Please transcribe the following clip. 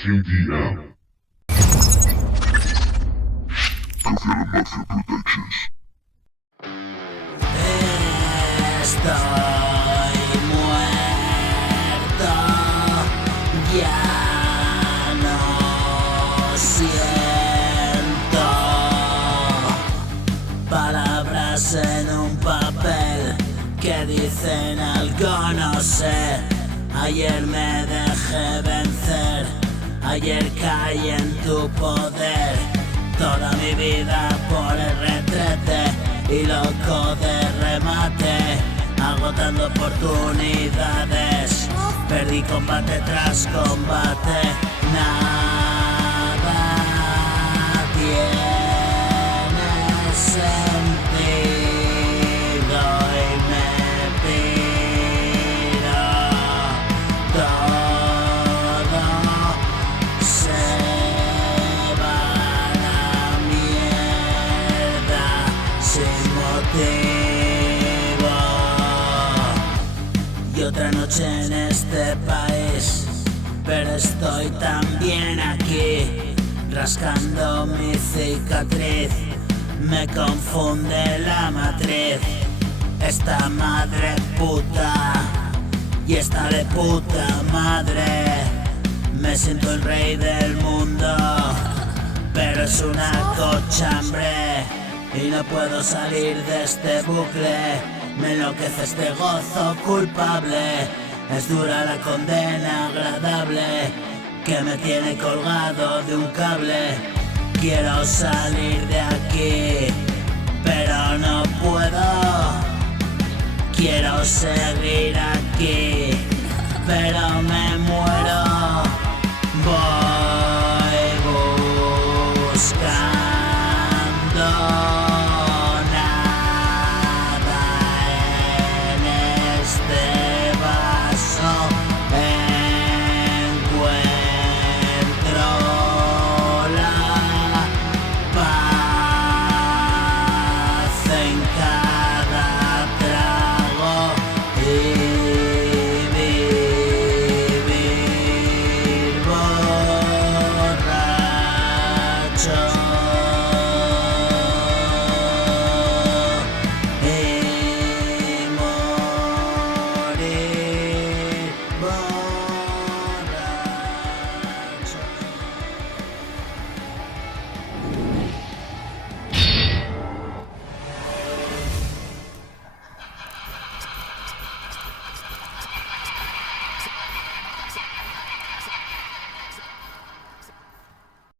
TDM. Profile Mafia Productions. Estoy muerto, ya no siento palabras en un papel que dicen algo, no sé. Ayer me dejé vencer, ayer caí en tu poder. Toda mi vida por el retrete y loco de remate, agotando oportunidades, perdí combate tras combate. Nada tiene sentido y me pido todo se va a la mierda sin motivo. Y otra noche en este país, pero estoy también aquí, rascando mi cicatriz. Me confunde la matriz, esta madre puta y esta de puta madre. Me siento el rey del mundo, pero es una cochambre y no puedo salir de este bucle. Me enloquece este gozo culpable, es dura la condena agradable que me tiene colgado de un cable. Quiero salir de aquí, pero no puedo. Quiero seguir aquí,